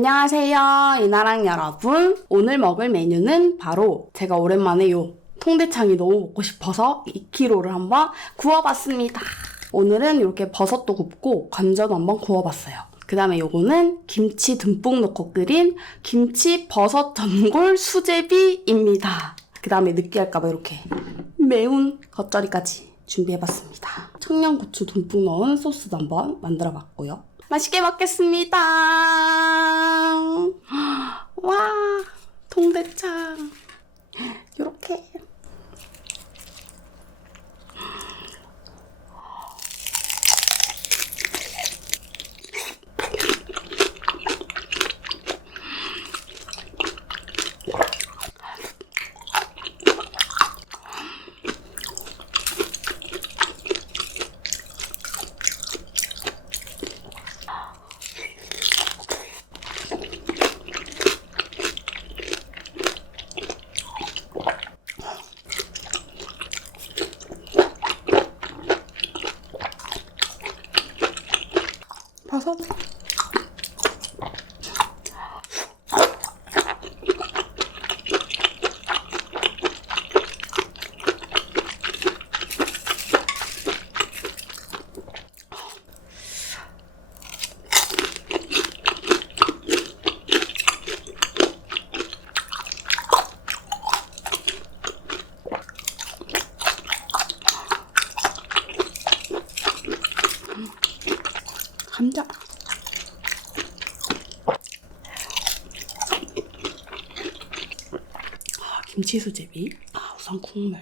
안녕하세요, 이나랑 여러분. 오늘 먹을 메뉴는 바로 제가 오랜만에 요 통대창이 너무 먹고 싶어서 2kg를 한번 구워봤습니다. 오늘은 이렇게 버섯도 굽고 관자도 한번 구워봤어요. 그 다음에 요거는 김치 듬뿍 넣고 끓인 김치 버섯 전골 수제비입니다. 그 다음에 느끼할까봐 이렇게 매운 겉절이까지 준비해봤습니다. 청양고추 듬뿍 넣은 소스도 한번 만들어봤고요. 맛있게 먹겠습니다. 와, 통대창. 이렇게. 버섯. 감자. 아, 김치 수제비. 아, 우선 국물.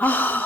아,